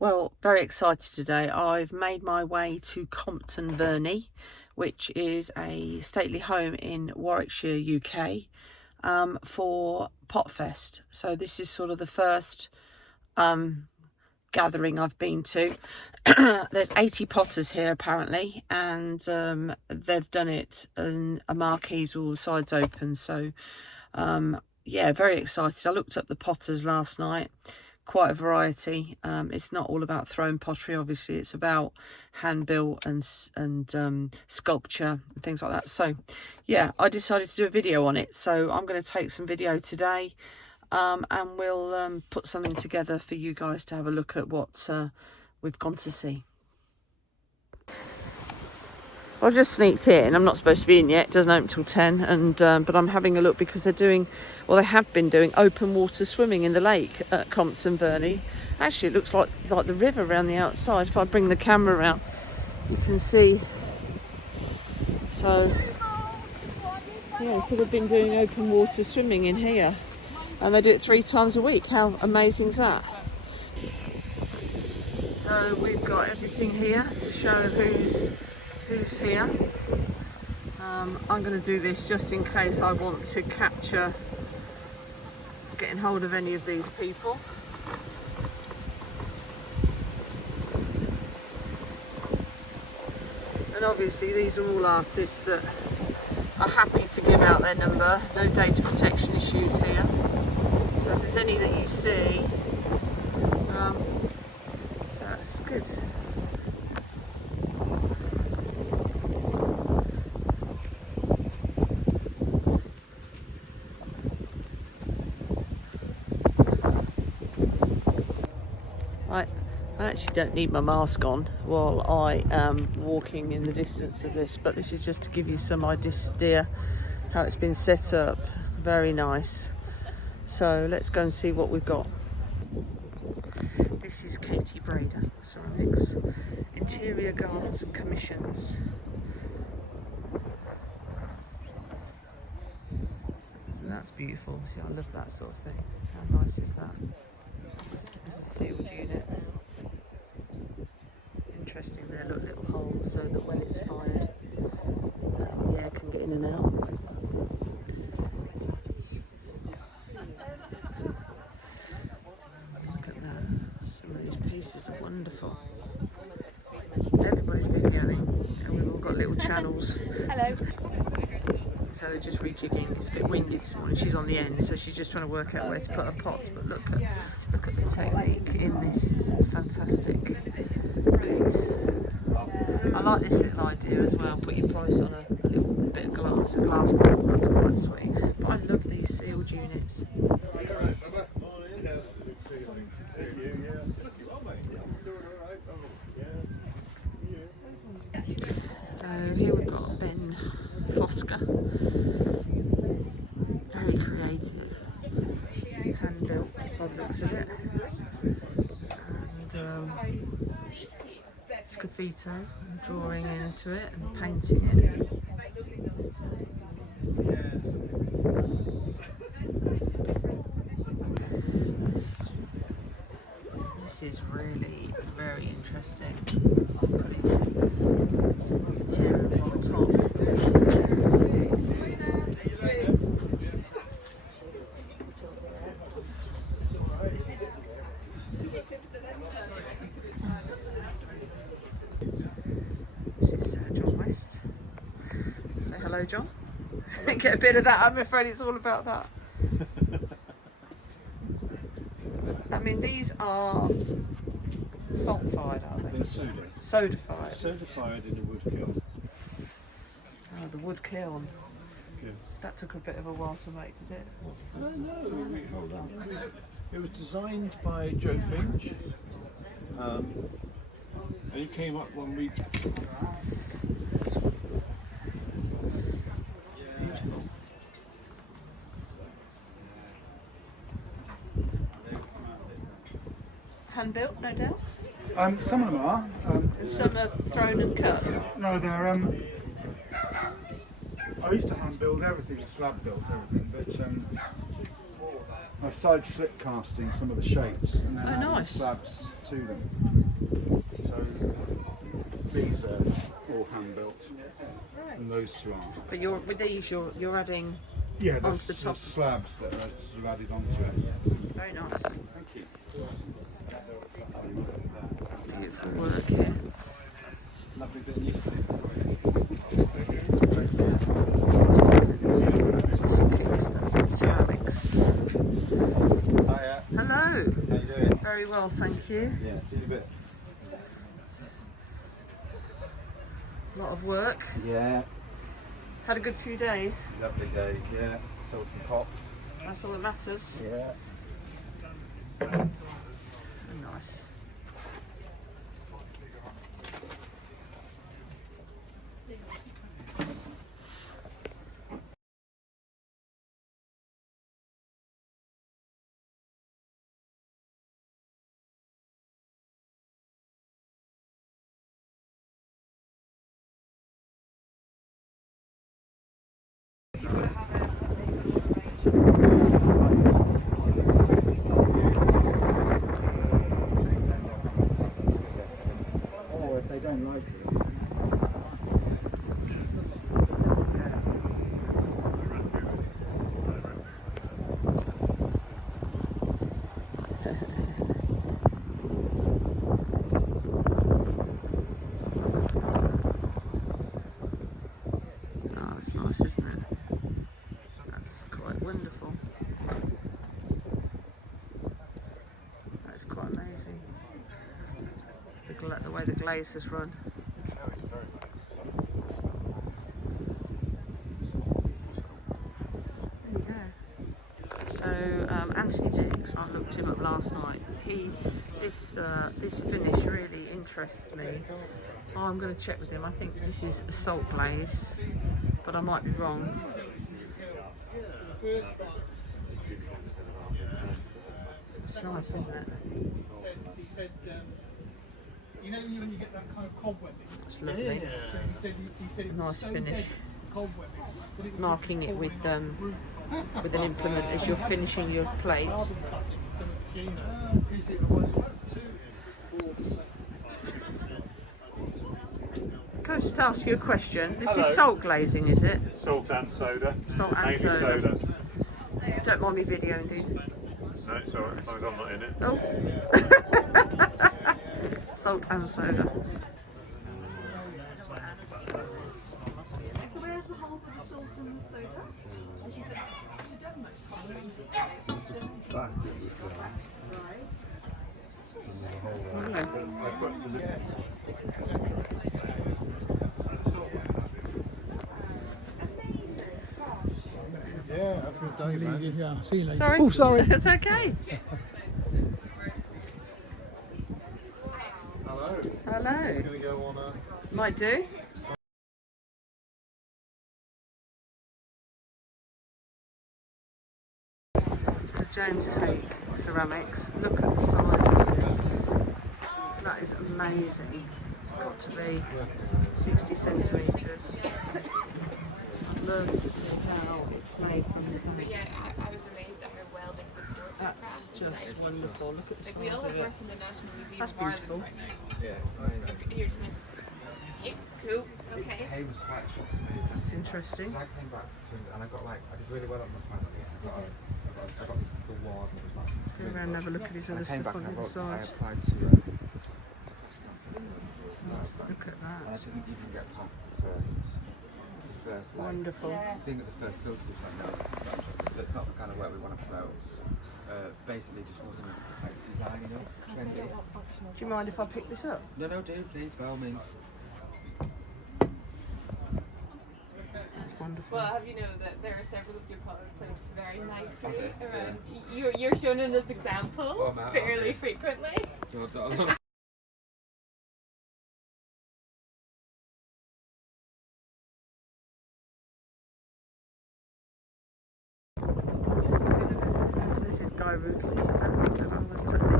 Well, very excited today. I've made my way to Compton Verney, which is a stately home in Warwickshire, UK, for Potfest. So this is sort of the first gathering I've been to. There's 80 potters here apparently, and they've done it in a marquees with all the sides open. So yeah, very excited. I looked up the potters last night. Quite a variety. It's not all about throwing pottery, obviously. It's about hand built and sculpture and things like that. So yeah, I decided to do a video on it. So I'm going to take some video today, and we'll put something together for you guys to have a look at what we've gone to see. I just sneaked in. I'm not supposed to be in yet. It doesn't open till 10, and but I'm having a look because they're doing, well, they have been doing open water swimming in the lake at Compton Verney. Actually, it looks like the river around the outside. If I bring the camera around, you can see. So yeah, so they've been doing open water swimming in here, and they do it 3 times a week. How amazing is that? So we've got everything here to show who's here. I'm going to do this just in case I want to capture getting hold of any of these people. And obviously these are all artists that are happy to give out their number. No data protection issues here. So if there's any that you see, that's good. I actually don't need my mask on while I am walking in the distance of this, but this is just to give you some idea how it's been set up. Very nice. So let's go and see what we've got. This is Katie Brader Ceramics, Interior Guards and Commissions. So that's beautiful. See, I love that sort of thing. How nice is that? It's a sealed unit. Interesting, there look, little holes so that when it's fired, the air can get in and out. Look at that, some of these pieces are wonderful. Everybody's videoing, and we've all got little channels. Hello. So they're just rejigging. It's a bit windy this morning. She's on the end, so she's just trying to work out where to put her pots. But look at the technique in this fantastic piece. I like this little idea as well. Put your price on a little bit of glass, a glass pot. That's quite sweet. But I love these sealed units. So here we've got Ben Fosker. Very creative, hand built by the looks of it, and scaffito, and drawing into it and painting it. This is really very interesting. Materials on the top. Say hello, John. Get a bit of that. I'm afraid it's all about that. I mean, these are salt fired, are they? They're soda. Soda fired. Soda fired in a wood kiln. Oh, the wood kiln. Yes. That took a bit of a while to make, did it? No, hold on. It was designed by Joe Finch. And he came up one week. Hand built, no doubt. Some of them are. And some are thrown and cut. No, they're. I used to hand build everything, slab built everything, but I started slip casting some of the shapes, and then Oh, nice. slabs to them. So these are all hand built, and those two aren't. But with these, you're adding Yeah, onto that's the top. just slabs that are sort of added onto it. Very nice. Thank you. Beautiful work here. Lovely bit of newspaper. Some Kingston ceramics. Hiya. Hello. How you doing? Very well, thank you. Yeah, see you in a bit. A lot of work. Yeah. Had a good few days. Lovely days, yeah. Sold some pops. That's all that matters. Yeah. Nice. Or if they don't like it. Oh, that's nice, isn't it? That's quite wonderful. That's quite amazing. The way the glaze has run. There you go. So Anthony Dix, I looked him up last night. This finish really interests me. Oh, I'm going to check with him. I think this is a salt glaze, but I might be wrong. It's nice, isn't it? He said, you know when you get that kind of cobwebbing? It's lovely. He said it was Nice so finish. dense, cobwebbing, that it was Marking it falling with out of the roof. an implement as you're finishing your plates. Carbon cutting, so it's, you know, Is it always like 2 in 4%? Can I just ask you a question? This Hello. is salt glazing, is it? Salt and soda. Salt and Mainly soda. soda. Don't mind me videoing, do you? No, it's alright, as long as I'm not in it. Oh. Salt and soda. So where's the hole for the salt and the soda? Have you done much Yeah, have a good day, man. Yeah, see you later. Sorry. Oh, sorry. It's okay. Hello. Hello. Gonna go on a... Might do. The James Hake ceramics. Look at the size of this. That is amazing. It's got to be 60 centimetres. I'd love to see how it's made from the back. Yeah, I was amazed at how well they support. That's just wonderful. Look at the Like we all size of have it. work in the National Museum That's of Ireland beautiful. right now. Yeah, it's amazing. You're just like, yeah, cool, okay. Hay was quite shocked to me. It's interesting. So I came back to and I got like, I did really well on my family. I got this award and it was like... Go around and have a look at his And I other came stuff back on and the other I side. applied to... Look at I that. didn't even get past the first like, Wonderful. thing at the first filter. It's like, no, that's not the kind of work we want to promote. Basically just wasn't like design enough, trendy. Do you mind if I pick this up? No, do, please, by all means. That's wonderful. Well, have you know that there are several of your pots placed very nicely Okay, around. You're shown in this example Oh, man, fairly okay. frequently. So, This is Guy Rutledge. I don't know if I was telling you.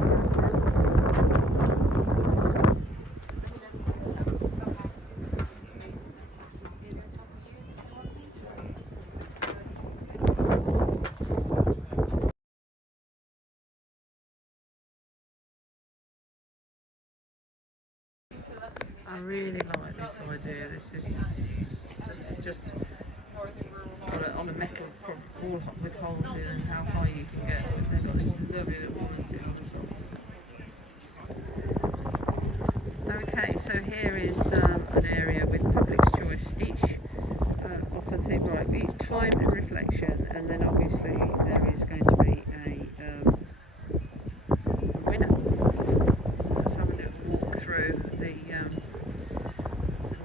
I really like this idea. This is just on a metal wall with holes in and how high you can get. They've got this lovely little woman sitting on the top. Okay, so here is an area with public's choice. Each often think right, each time and reflection, and then obviously there is going to be a winner. So let's have a little walk through the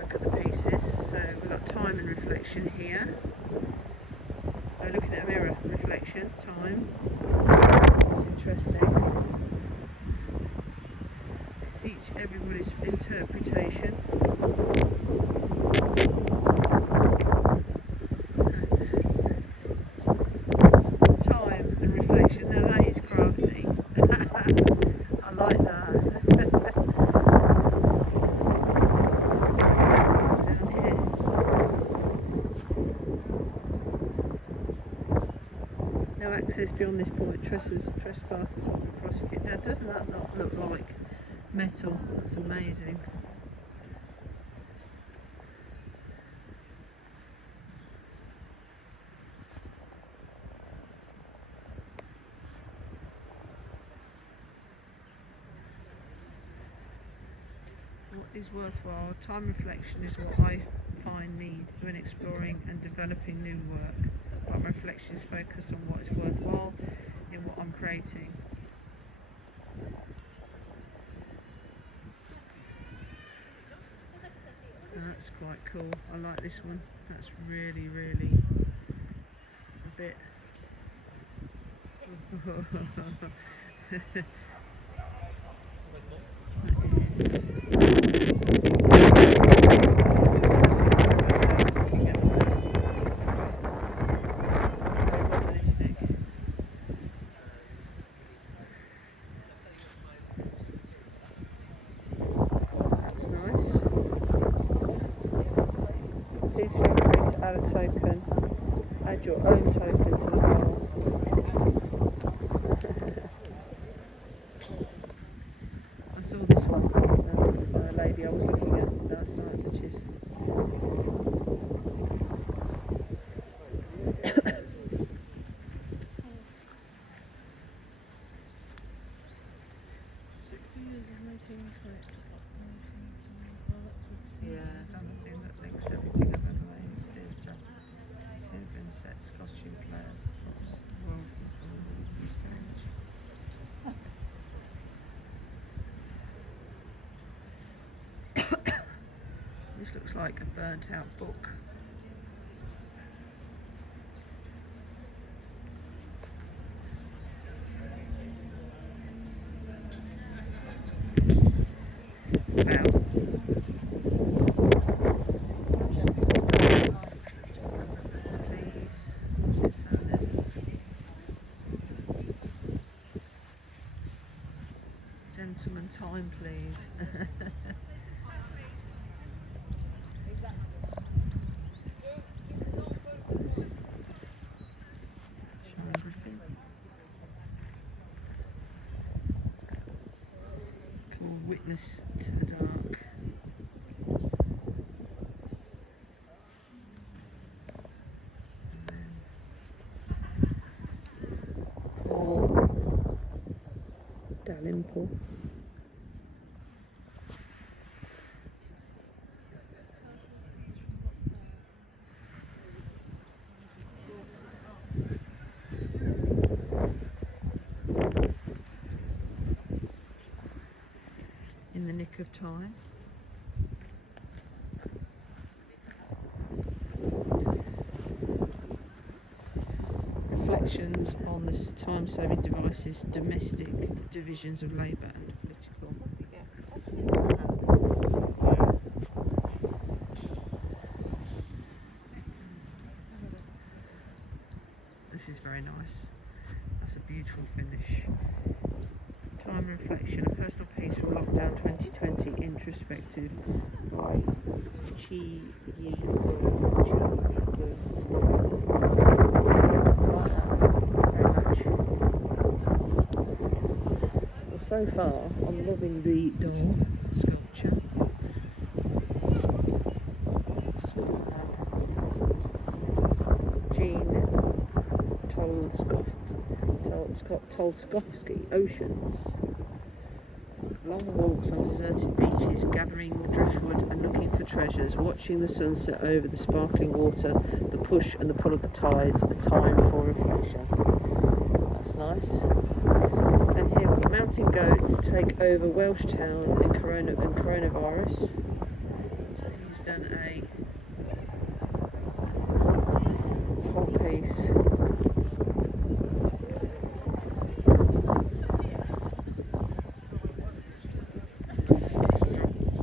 look at the pieces. So we've got time and reflection here. We're looking at a mirror, reflection, time. It's interesting. It's everybody's interpretation. Time and reflection. Now that is crafty. I like that. Down here. No access beyond this point. Trespassers will be prosecuted. Now, doesn't that not look like metal? That's amazing. What is worthwhile? Time reflection is what I find need when exploring and developing new work. But my reflection is focused on what is worthwhile in what I'm creating. And that's quite cool. I like this one. That's really, really a bit. That's nice. Please feel free to add a token. Add your own token to the bowl. I saw this one by a lady I was looking at last night, which is something that links everything I've ever made. Theatre, children, sets, costume players, props, world stage. This looks like a burnt out book. Gentlemen, time please. Call witness to the dark. Dalrymple. In the nick of time. Reflections on the time-saving devices, domestic divisions of labour and political. This is very nice. That's a beautiful finish. Time reflection, a personal piece from Lockdown 2020, introspective by Chi Yi So far, I'm loving the doll sculpture. Tolskovsky Oceans. Long walks on deserted beaches, gathering driftwood and looking for treasures, watching the sunset over the sparkling water, the push and the pull of the tides, a time for reflection. That's nice. Then here we've got mountain goats take over Welsh town and coronavirus. So he's done a whole piece.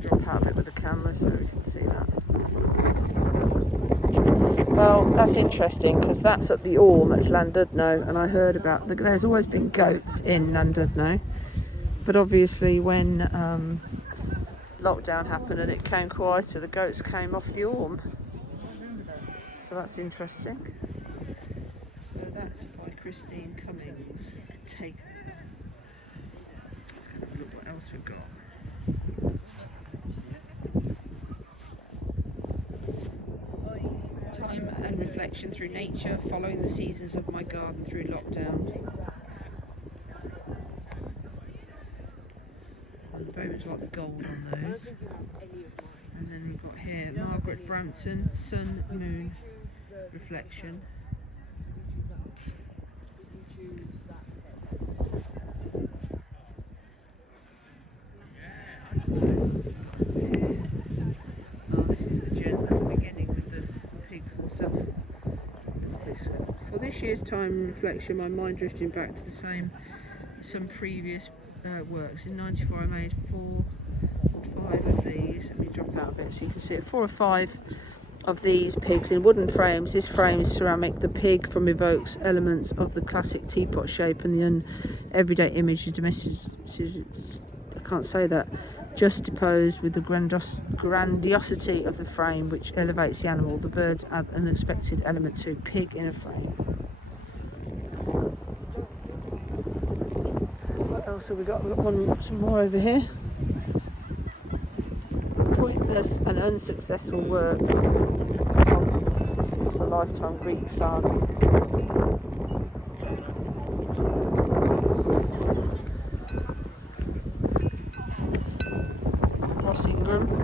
Drop out a bit with the camera so we can see that. Well, that's interesting because that's at the Orme at Llandudno, and I heard about there's always been goats in Llandudno, but obviously when lockdown happened and it came quieter, the goats came off the Orme. So that's interesting. So that's by Christine Cummings. Take. Let's go and have a look what else we've got. Time and reflection through nature, following the seasons of my garden through lockdown. I very much like the gold on those. And then we've got here Margaret Brampton, sun, moon, reflection. For this year's time and reflection, my mind drifting back to some previous works. In '94 I made 4 or 5 of these. Let me drop out a bit so you can see it. 4 or 5 of these pigs in wooden frames. This frame is ceramic. The pig from evokes elements of the classic teapot shape, and the everyday image is domestic. I can't say that. Juxtaposed with the grandiosity of the frame, which elevates the animal. The birds add an unexpected element to pig in a frame. What else have we got? We've got some more over here. Pointless and unsuccessful work. This is for Lifetime Greek Saga.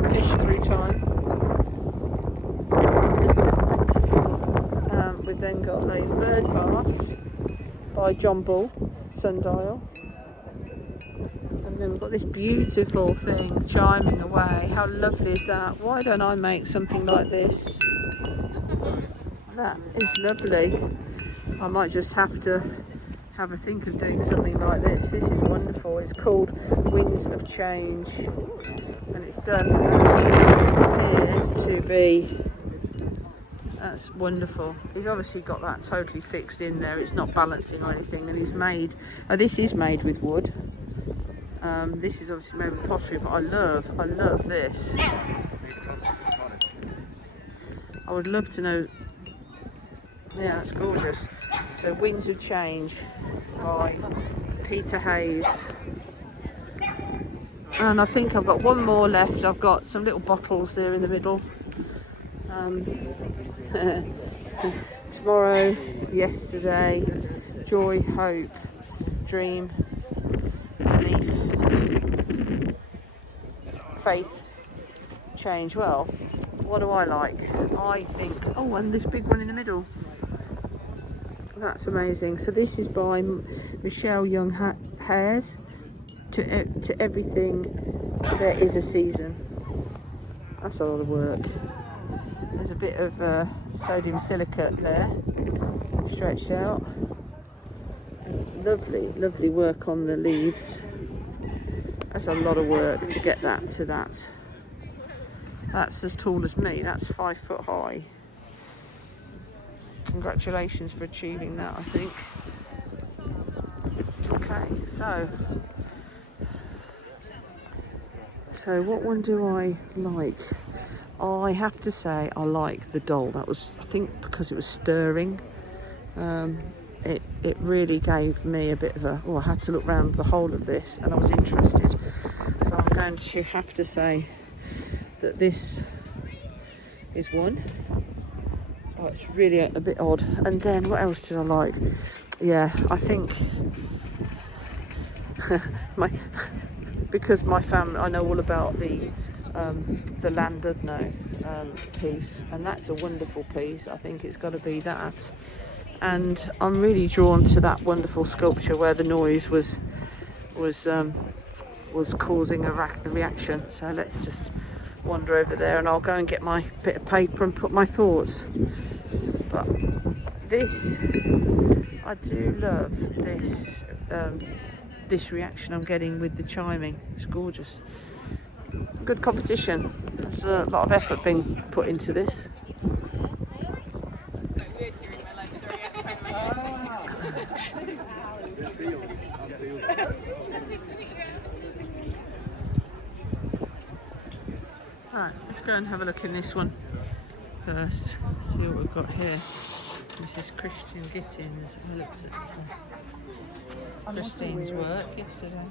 Fish through time. We've then got a bird bath by John Bull, Sundial. And then we've got this beautiful thing chiming away. How lovely is that? Why don't I make something like this? That is lovely. I might just have to have a think of doing something like this. This is wonderful. It's called Winds of Change. And it's done as appears to be. That's wonderful. He's obviously got that totally fixed in there. It's not balancing or anything. And he's made. This is made with wood. This is obviously made with pottery. But I love this. I would love to know. Yeah, that's gorgeous. So Winds of Change by Peter Hayes. And I think I've got one more left. I've got some little bottles there in the middle. Tomorrow, yesterday, joy, hope, dream, belief, faith, change. Well, what do I like? I think, oh, and this big one in the middle. That's amazing. So this is by Michelle Young Hares. To everything there is a season. That's a lot of work. There's a bit of sodium silicate there, stretched out. Lovely work on the leaves. That's a lot of work to get that to that. That's as tall as me. That's 5 foot high. Congratulations for achieving that, I think. Okay, so what one do I like? I have to say I like the doll. That was, I think, because it was stirring. It really gave me a bit of a, I had to look round the whole of this and I was interested. So I'm going to have to say that this is one. Oh, it's really a bit odd. And then what else did I like? yeah, I think because my family, I know all about the Landudno piece, and that's a wonderful piece. I think it's got to be that, and I'm really drawn to that wonderful sculpture where the noise was causing a reaction. So let's just wander over there, and I'll go and get my bit of paper and put my thoughts. But this, I do love this. This reaction I'm getting with the chiming. It's gorgeous. Good competition. There's a lot of effort being put into this. Right, let's go and have a look in this one first. See what we've got here. This is Christian Gittins. I looked at Christine's work yesterday.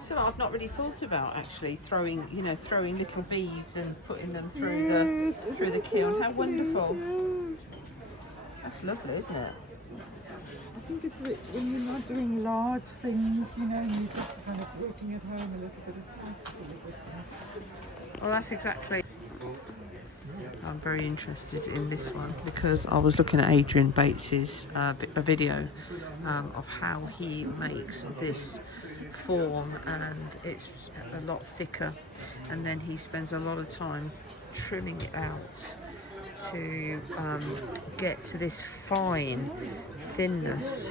So I've not really thought about actually throwing little beads and putting them through the kiln. How wonderful! That's lovely, isn't it? I think it's when you're not doing large things, you know, and you're just kind of working at home a little bit, it's nice to do it. Well, that's exactly. I'm very interested in this one because I was looking at Adrian Bates's a video of how he makes this form, and it's a lot thicker, and then he spends a lot of time trimming it out to get to this fine thinness.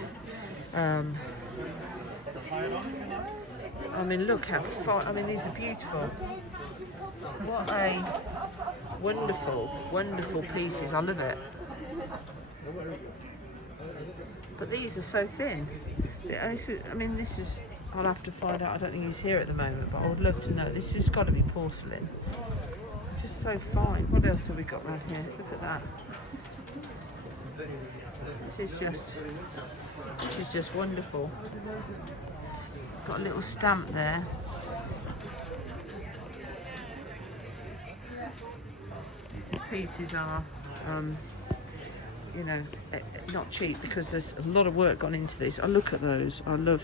I mean, look how fine. I mean, these are beautiful. What a wonderful pieces. I love it. But these are so thin. I mean, this is. I'll have to find out. I don't think he's here at the moment, but I would love to know. This has got to be porcelain. It's just so fine. What else have we got around here? Look at that. This is just wonderful. Got a little stamp there. The pieces are, you know, not cheap because there's a lot of work gone into this. I look at those. I love.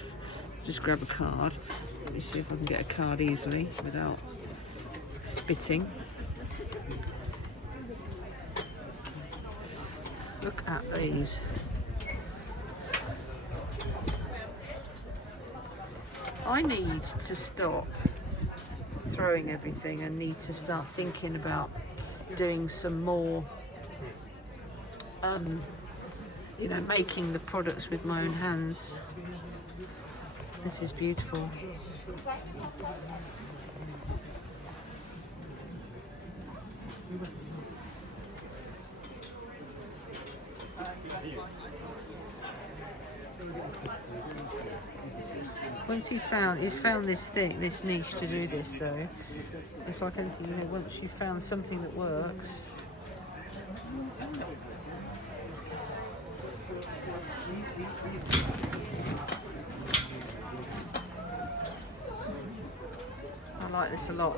Just grab a card. Let me see if I can get a card easily without spitting. Look at these. I need to stop throwing everything and need to start thinking about doing some more, you know, making the products with my own hands. This is beautiful. Once he's found this niche to do this though. It's like anything, you know, once you've found something that works. I like this a lot.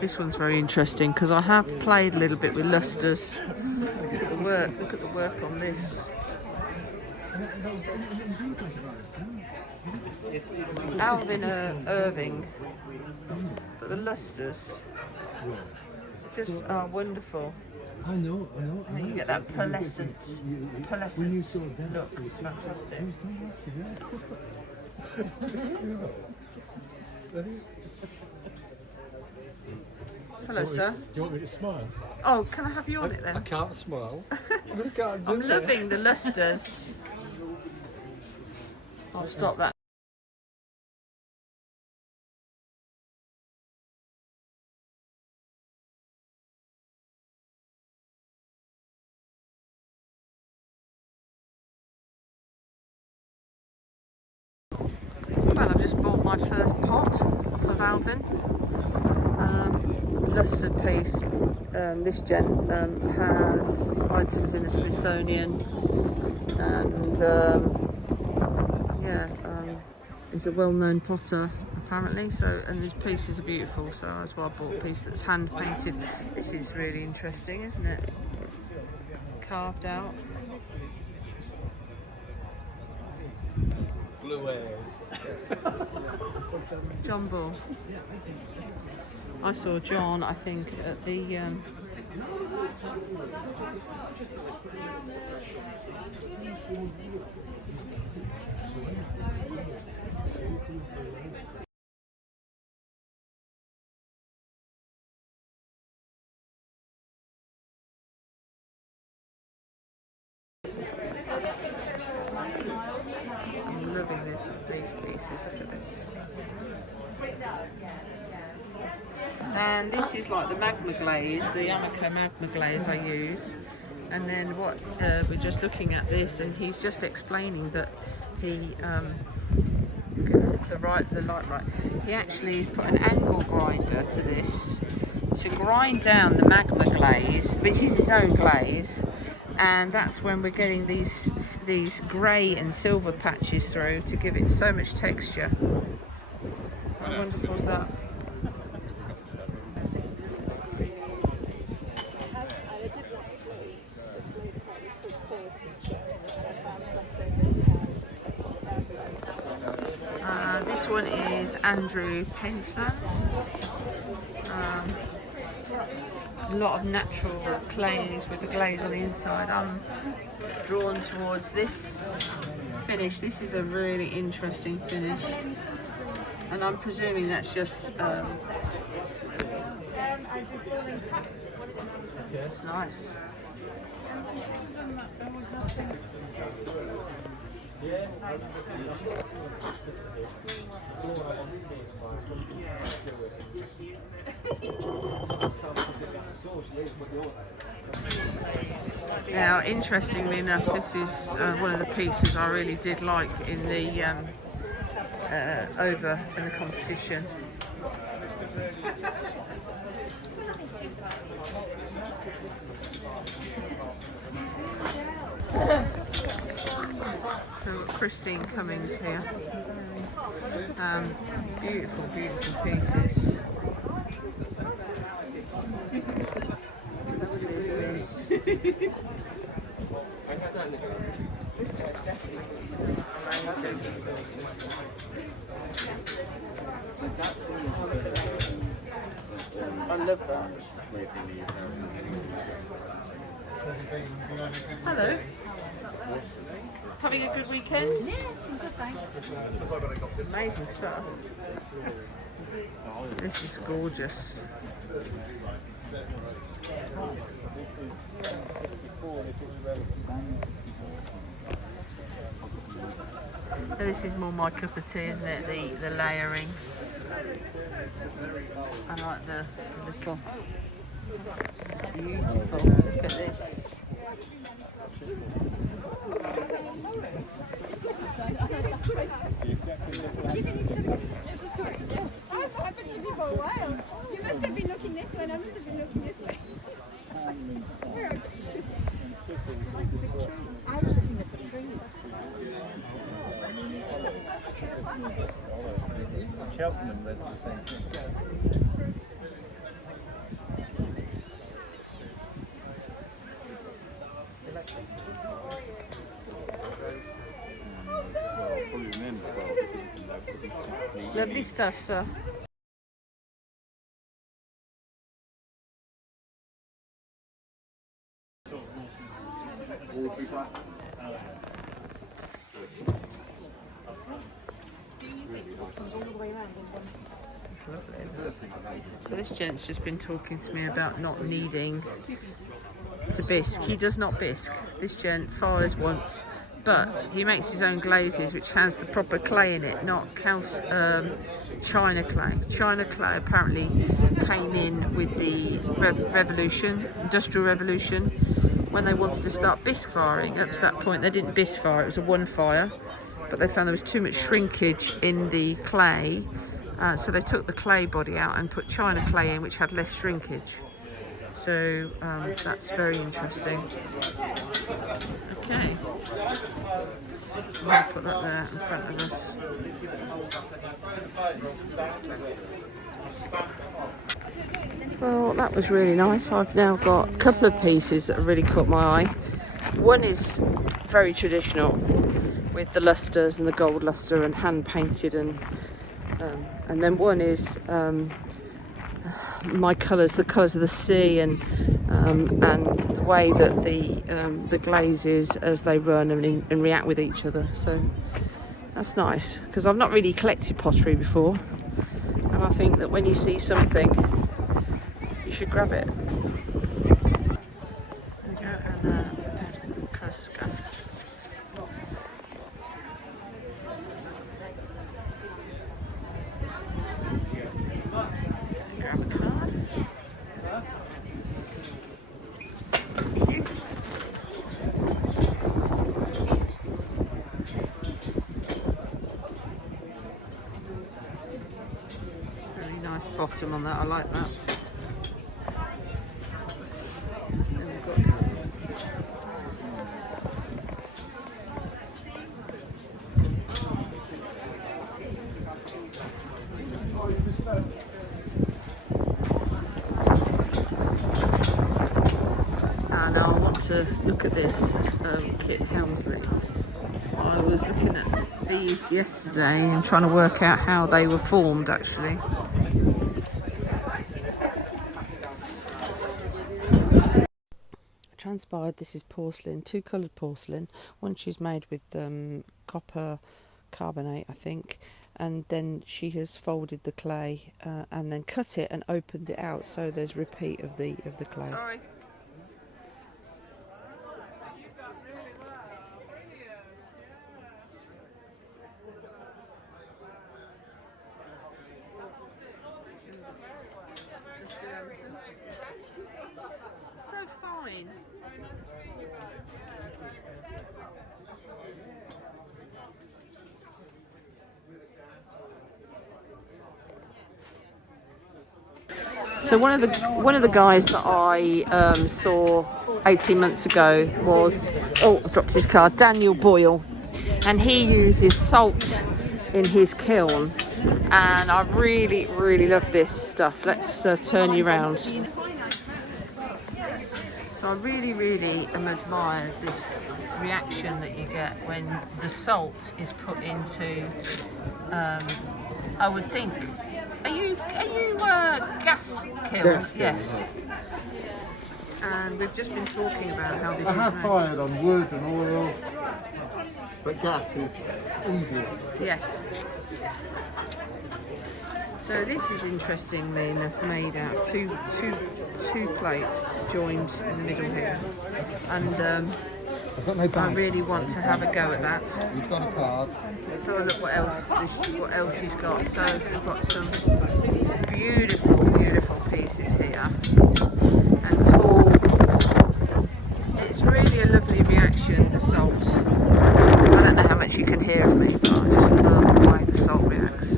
This one's very interesting because I have played a little bit with lustres. Look at the work. Look at the work on this. Alvin Irving, but the lustres just are wonderful. I know. I think you get that pearlescent look. It's fantastic. Hello, sir. Do you want me to smile? Oh, can I have you on it then? I can't smile. I'm loving the lustres. I'll stop that. just bought my first pot of Alvin. Lusted piece. This gent has items in the Smithsonian, and he's a well-known potter apparently. So, and these pieces are beautiful. So that's why I bought a piece that's hand painted. This is really interesting, isn't it? Carved out. Blue airs. John Bull. I saw John, I think, at the I'm loving these pieces, look at this. And this is like the magma glaze, the Amica magma glaze I use. And then what we're just looking at this, and he's just explaining that he the light right. He actually put an angle grinder to this to grind down the magma glaze, which is his own glaze. And that's when we're getting these grey and silver patches through to give it so much texture. How wonderful is that? This one is Andrew Pensland. A lot of natural clays with the glaze on the inside. I'm drawn towards this finish. This is a really interesting finish, and I'm presuming that's just it's nice. Now, interestingly enough, this is one of the pieces I really did like in the over in the competition. So Christine Cummings here. Beautiful, beautiful pieces. I love that. Hello. Having a good weekend? Yeah, it's been good, thanks. Amazing stuff. This is gorgeous. This is more my cup of tea, isn't it? The layering. I like the little. It's beautiful. Look at this. I've been to me for a while. You must have been looking this way, and I must have been looking this way. I was looking at the tree. Cheltenham did the same thing. Lovely stuff, sir. So this gent's just been talking to me about not needing to bisque. He does not bisque. This gent fires once, but he makes his own glazes, which has the proper clay in it, not China clay. China clay apparently came in with the Industrial Revolution, when they wanted to start bisque firing. Up to that point, they didn't bisque fire; it was a one fire. but they found there was too much shrinkage in the clay, so they took the clay body out and put china clay in, which had less shrinkage. So that's very interesting. Okay, I'll put that there in front of us. Well, that was really nice. I've now got a couple of pieces that have really caught my eye. One is very traditional with the lustres and the gold lustre and hand painted, and then one is my colours, the colours of the sea, and the way that the glazes as they run and react with each other. So that's nice, because I've not really collected pottery before, and I think that when you see something, you should grab it. There we go, and Kuska. Grab a card. Very nice bottom on that, I like that. And I want to look at this Kit Helmsley. I was looking at these yesterday and trying to work out how they were formed actually. Transpired this is porcelain, two coloured porcelain. One she's made with copper carbonate, I think, and then she has folded the clay and then cut it and opened it out, so there's repeat of the clay. Sorry. So fine. So one of the guys that I saw 18 months ago was, oh, I've dropped his card, Daniel Boyle, and he uses salt in his kiln, and I really love this stuff. Let's turn you around. So I really admire this reaction that you get when the salt is put into, I would think, are you gas kiln? Yes. And we've just been talking about how this I is have made. fired on wood and oil, but gas is easiest. Yes. So this is interestingly enough made out of two plates joined in the middle here, and I really want to have a go at that. You've got a card. Let's have a look what else he's got. So we've got some beautiful pieces here, and tall. It's really a lovely reaction, the salt. I don't know how much you can hear of me, but I just love the way the salt reacts.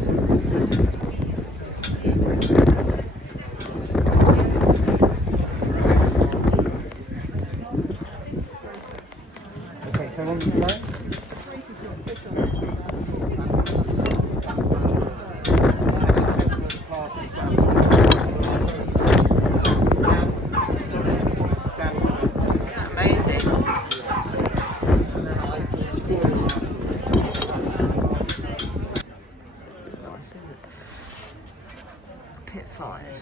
Okay, so what do you like? Pit fired.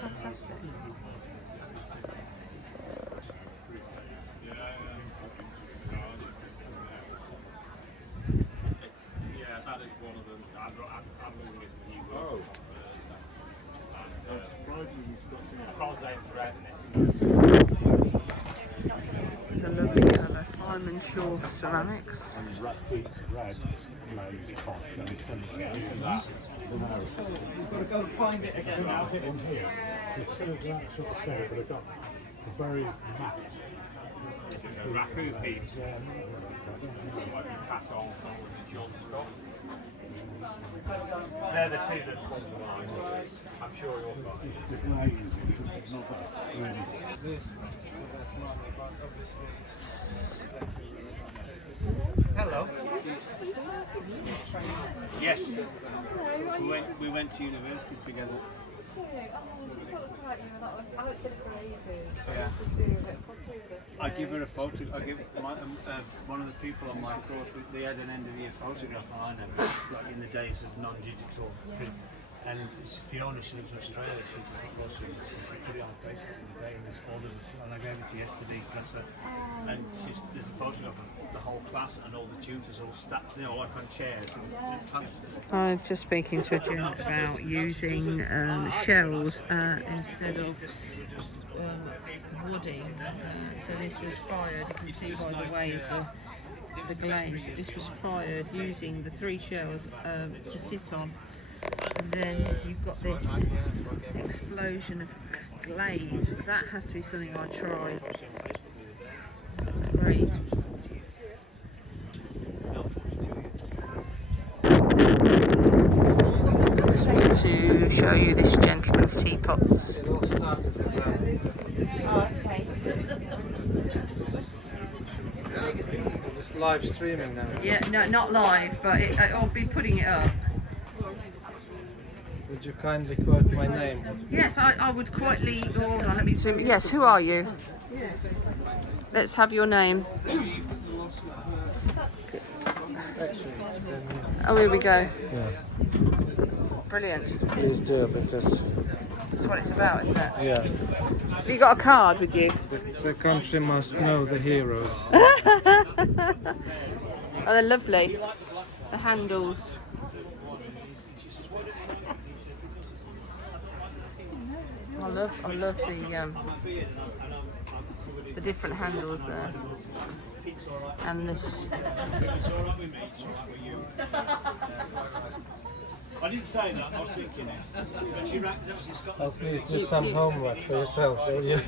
Fantastic. Yeah, that is one of them. I'm moving it to new work. It's a lovely colour, Simon Shaw ceramics. And red feet red, glazed posh, and similar to that. You've got to go and find it again now. In here, it's still that sort of shape, but it's got a very matte. Raku piece. Yeah, They're the two that come to mind. I'm sure you'll find. the glaze is not that really. Hello. Yes. We went to university together. Oh, she talks about you a lot. I would say phrases. I Yeah. used to do a bit of pottery with us. I give her a photo. I give one of the people on my course. They had an end of year photograph on I never, like in the days of non-digital print. And it's Fiona, she lives in Australia. She put it on Facebook in the day and this ordered it. And I gave it to yesterday, bless her. And there's a photograph of the whole class and all the tutors all stacked, you know, like on chairs. I was just speaking to a student about using shells instead of wooding. So this was fired, you can see by the way the glaze, this was fired using the 3 shells to sit on. And then you've got this explosion of glaze. That has to be something I try. Great. To show you this gentleman's teapots. It all started with Is this live streaming now? Yeah, no, not live, but I'll be putting it up. Would you kindly quote my name? Yes, I would quietly. Hold on, let me zoom. Yes, who are you? Let's have your name. Oh, here we go. Yeah. Brilliant. Please do, because That's what it's about, isn't it? yeah, Have you got a card with you? the country must know the heroes. Oh, they're lovely. The handles. I love the different handles there, and this. I didn't say that, I was thinking it. But she that was in Scotland. Oh, please do some homework for yourself, will you?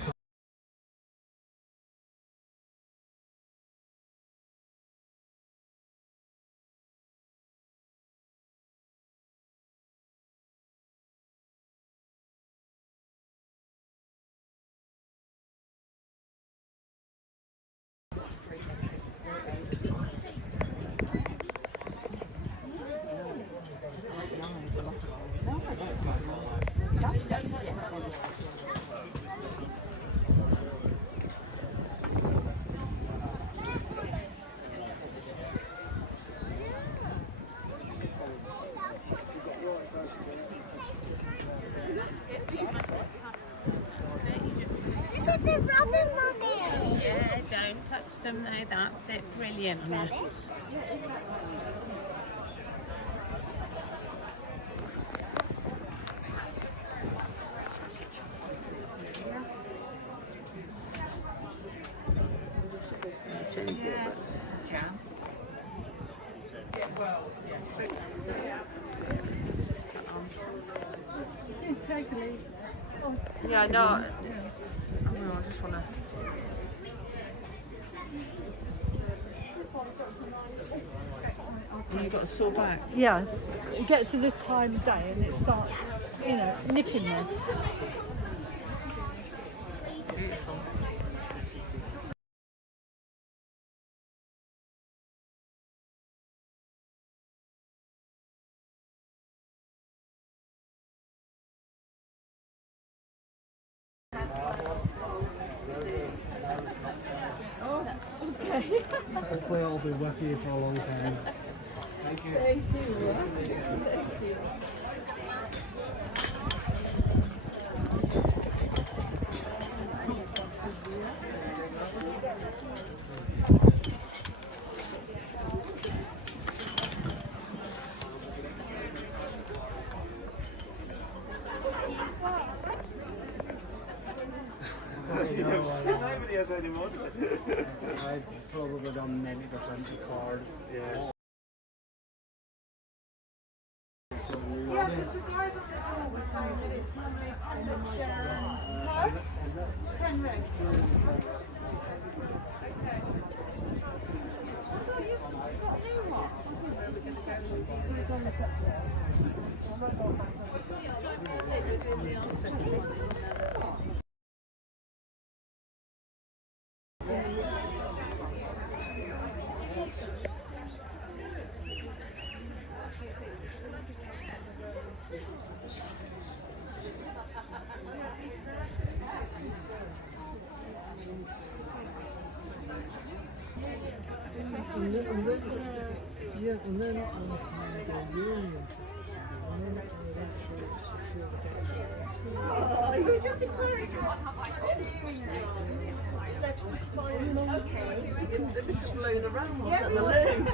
Yeah, don't touch them now, that's it, brilliant. Yeah, I know. Oh, I just want to. You've got a sore back. Yes, you get to this time of day and it starts, nipping me. Beautiful. Hopefully I'll be with you for a long time. Thank you. Thank you. Nobody has any more. I've probably done 90% of card. Yeah. Yeah, because the guys on the door were saying that it's normally Henry. And then the union. Oh, you're just a query. They're 25 okay. They must have blown around at the loo.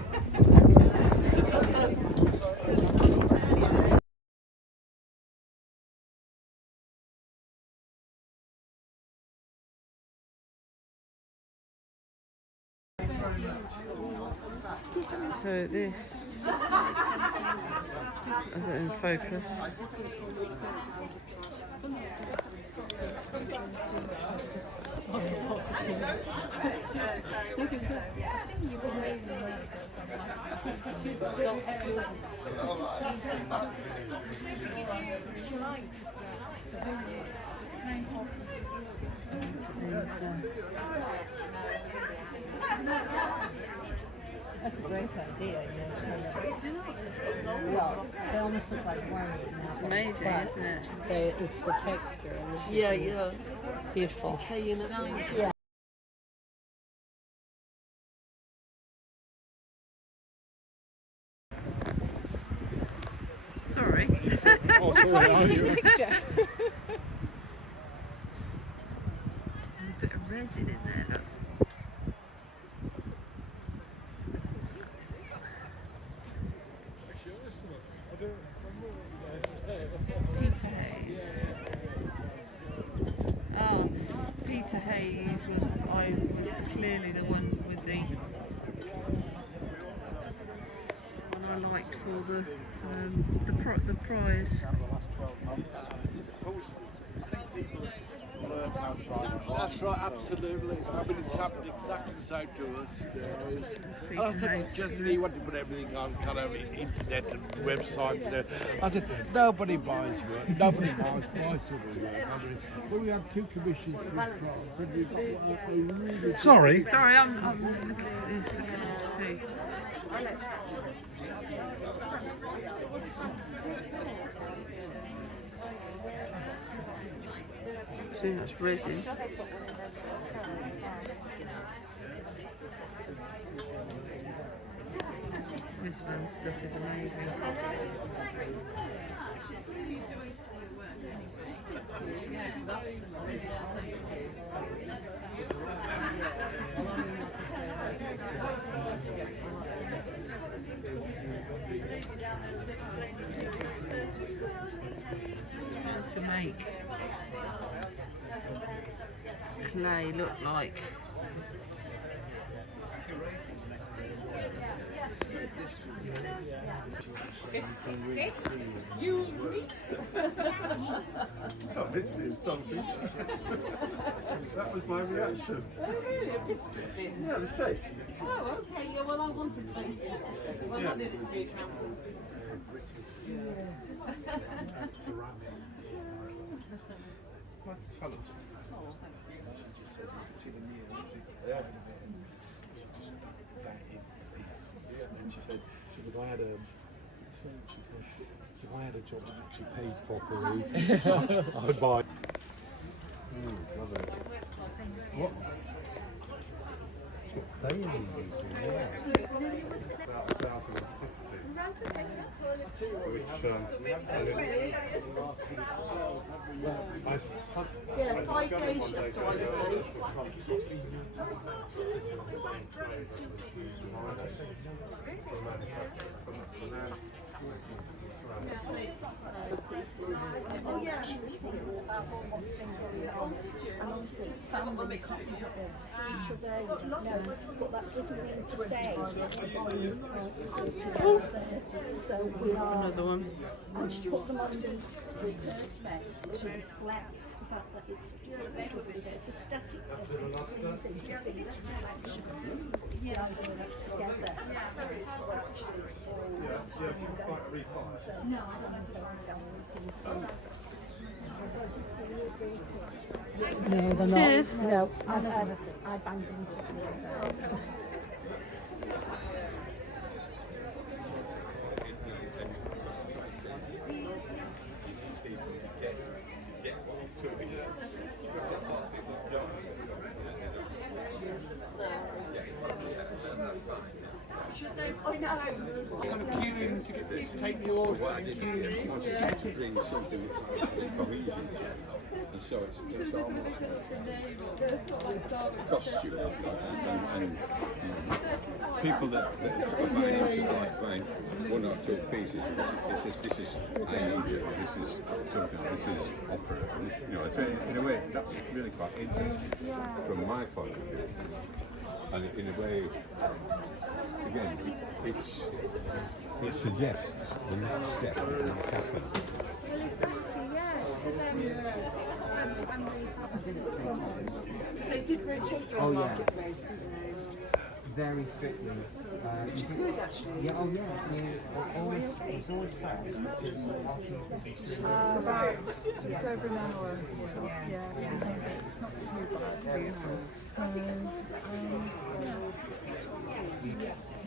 So this, is it in focus? That's a great idea. Well, they almost look like wormwood now. Amazing, isn't it? It's the texture. And Yeah. Beautiful. Decaying and Yeah. Sorry. Oh, sorry, Take the picture. A bit of resin in there, look. Peter Hayes. Ah, Peter Hayes was clearly the one with the one I liked for the prize. That's right, absolutely. I mean, it's happened exactly the same to us. And I said to Justin, he wanted to put everything on kind of internet and websites and everything. I said, nobody buys work, nobody buys my sort of work. I mean, well, we had 2 commissions for France, and we got a really... Sorry, I'm looking at this too. I think that's resin. This one stuff is amazing. How to make clay look like. So literally something. That was my reaction. Yeah, the shape. Oh, okay. Yeah, well, I wanted to. Well, I did it. And she said, if I had a job that actually paid properly, I'd buy. What? Yeah, 5 days just to isolate. Oh yeah, she was thinking about what's been going on, and obviously family can't be able to see each other, you don't know, but that doesn't mean to say that the families aren't still together. So we are, Another one. and she put them on the perspex to reflect the fact that it's a static pleasing to see the reflection. Yeah, I do it together. We're actually all stronger. So no, it's one of the gallery pieces. No, they're not. Cheers. No, I banged into it the other day. I know. Kind of queuing to get to take the order and queuing to get it. Bring something that's cohesion to it. And so it's almost like a costume. And people that sort of buy into like buying one or two pieces, this is Asia, this is something, this is opera. This, you know, so in a way, that's really quite interesting from my point of view. And in a way, again, it suggests the next step that might happen. Because they did rotate around marketplace, didn't they? Very strictly. Which is good actually. Yeah, oh yeah. It's always fast. About just over an hour. Yeah, so it's not too bad. So, yes.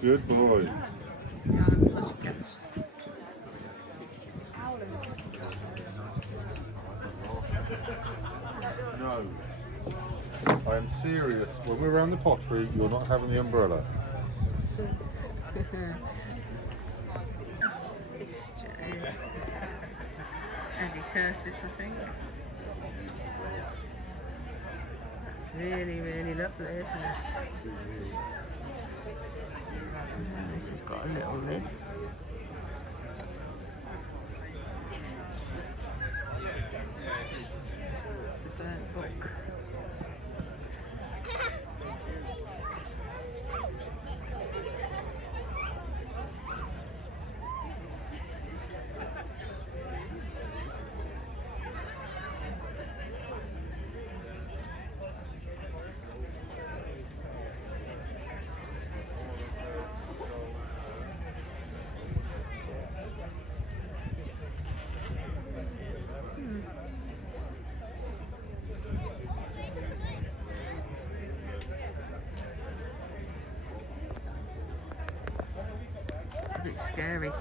Good boy. No. I am serious. When we're around the pottery, you're not having the umbrella. This is Eddie Curtis, I think. That's really, really lovely, isn't it? And this has got a little lid. The burnt book. A bit scary.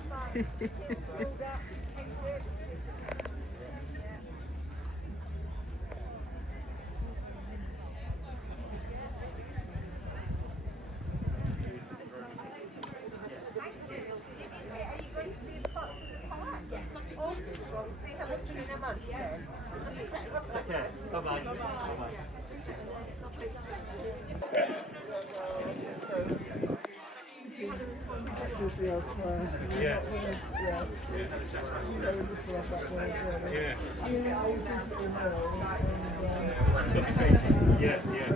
Elsewhere. Yeah. Yes. Yeah. I visited her Yes, yeah.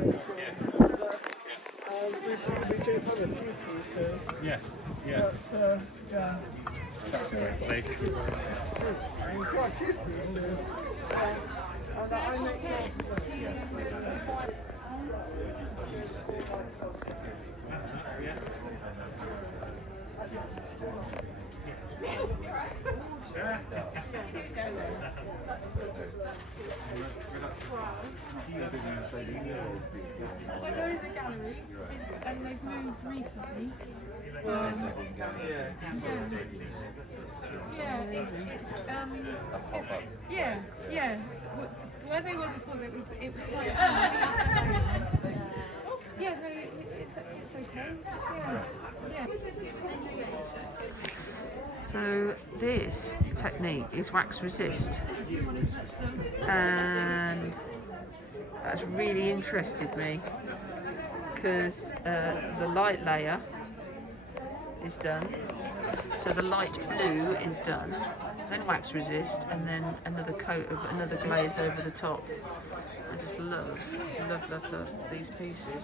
we do have a few pieces. Yeah. Yeah. But, yeah. That's a great place. We've got a few pieces. And I make I know the gallery, and they've moved recently. where they were before, it was quite small. Yeah, no, it's okay. Yeah. So this technique is wax resist, and that's really interested me because the light layer is done, so the light blue is done, then wax resist, and then another coat of another glaze over the top. I just love these pieces.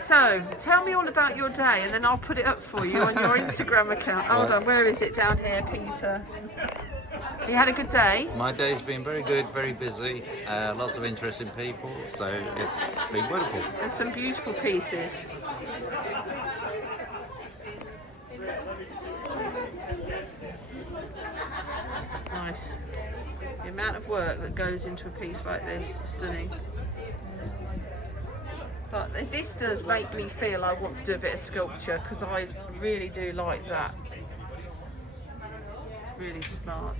So, tell me all about your day, and then I'll put it up for you on your Instagram account. Hold on, where is it? Down here, Peter. You had a good day? My day's been very good, very busy, lots of interesting people, so it's been wonderful. And some beautiful pieces. Nice. The amount of work that goes into a piece like this is stunning. But this does make me feel I want to do a bit of sculpture, because I really do like that. It's really smart.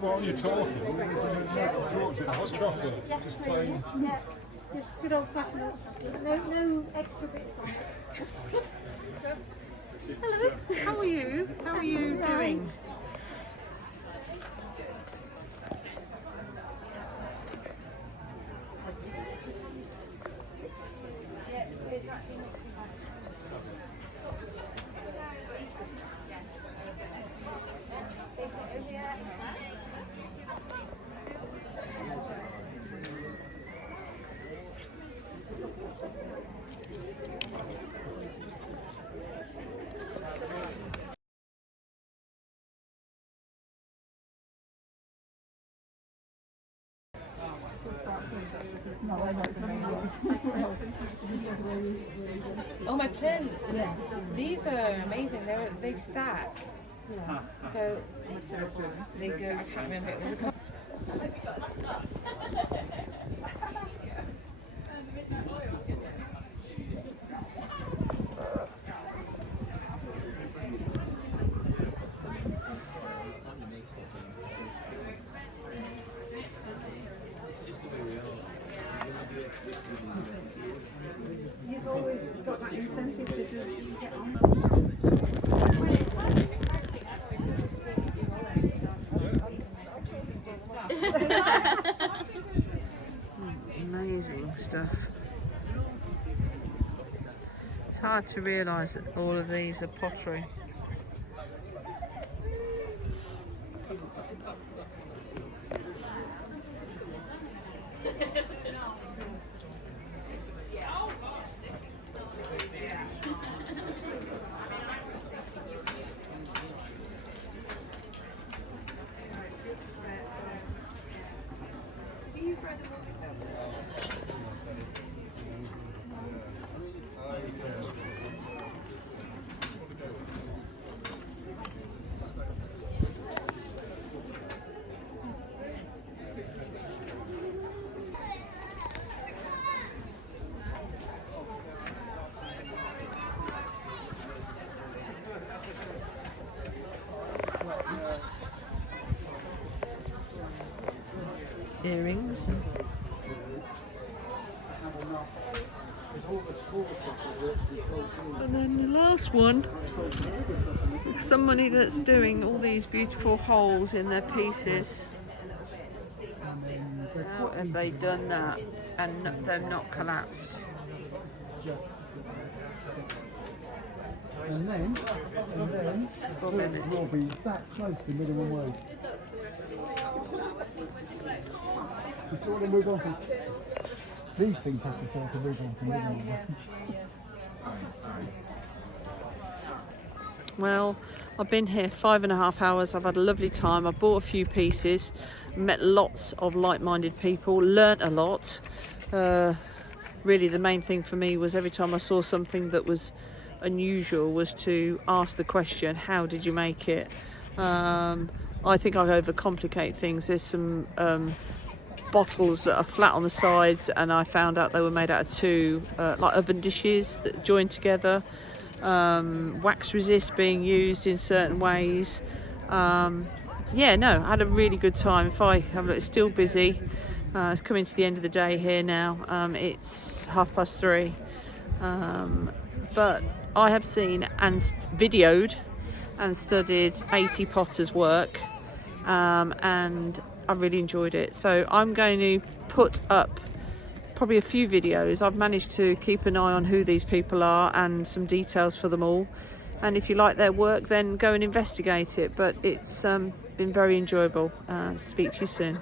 What are you talking? What's it? Hot chocolate? Just plain. Yeah, just good old fashioned. No extra bits on it. Hello. How are you? How are you doing? Oh, my plinths. Yeah. These are amazing. They stack. So they go. I can't remember. It was a couple. You've always got that incentive to do get on. Amazing stuff. It's hard to realise that all of these are pottery. earrings. And then the last one, somebody that's doing all these beautiful holes in their pieces. How have they done that and they're not collapsed? And then we'll be that close to minimum wage. If you want to move on from these things, have to start to move on from minimum wage. Well, I've been here 5.5 hours. I've had a lovely time. I bought a few pieces, met lots of like-minded people, learnt a lot. Really, the main thing for me was every time I saw something that was unusual was to ask the question, how did you make it? I think I overcomplicate things. There's some bottles that are flat on the sides, and I found out they were made out of two like oven dishes that joined together. Wax resist being used in certain ways. Yeah, no, I had a really good time. It's still busy. It's coming to the end of the day here now. It's 3:30. But I have seen and videoed and studied 80 potters' work, and I really enjoyed it. So I'm going to put up probably a few videos. I've managed to keep an eye on who these people are and some details for them all. And if you like their work, then go and investigate it. But it's been very enjoyable. Speak to you soon.